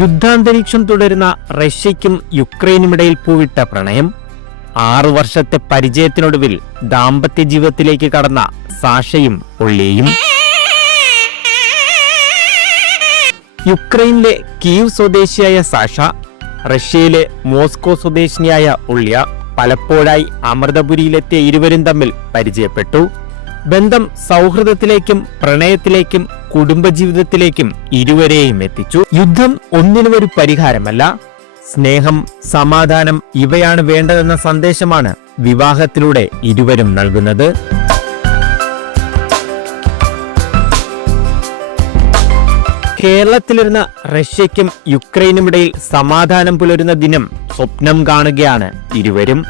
യുദ്ധാന്തരീക്ഷം തുടരുന്ന റഷ്യയ്ക്കും യുക്രൈനുമിടയിൽ പൂവിട്ട പ്രണയം 6 വർഷത്തെ പരിചയത്തിനൊടുവിൽ ദാമ്പത്യ ജീവിതത്തിലേക്ക് കടന്ന സാഷയും ഒള്ളിയും. യുക്രൈനിലെ കീവ് സ്വദേശിയായ സാഷ, റഷ്യയിലെ മോസ്കോ സ്വദേശിനിയായ ഉള്ളിയ പലപ്പോഴായി അമൃതപുരിയിലെത്തിയ ഇരുവരും തമ്മിൽ പരിചയപ്പെട്ടു. ബന്ധം സൗഹൃദത്തിലേക്കും പ്രണയത്തിലേക്കും കുടുംബജീവിതത്തിലേക്കും ഇരുവരെയും എത്തിച്ചു. യുദ്ധം ഒന്നിനും ഒരു പരിഹാരമല്ല, സ്നേഹം, സമാധാനം ഇവയാണ് വേണ്ടതെന്ന സന്ദേശമാണ് വിവാഹത്തിലൂടെ ഇരുവരും നൽകുന്നത്. കേരളത്തിലിരുന്ന റഷ്യയ്ക്കും യുക്രൈനുമിടയിൽ സമാധാനം പുലരുന്ന ദിനം സ്വപ്നം കാണുകയാണ് ഇരുവരും.